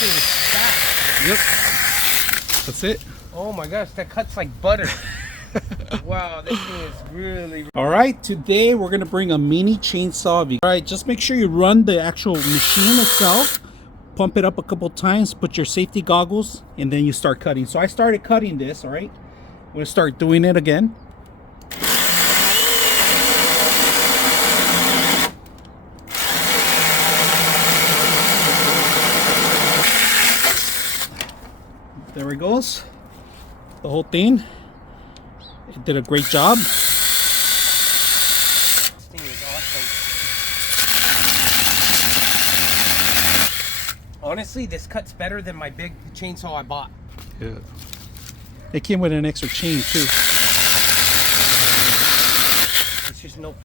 thing is fat. Yep. That's it. Oh my gosh, that cuts like butter. Wow, this thing is really... All right, today we're gonna bring a mini chainsaw. All right, just make sure you run the actual machine itself, pump it up a couple times, put your safety goggles, and then you start cutting. So I started cutting this, all right? I'm gonna start doing it again. There it goes. The whole thing. It did a great job. This thing is awesome. Honestly, this cuts better than my big chainsaw I bought. Yeah. It came with an extra chain too. It's just no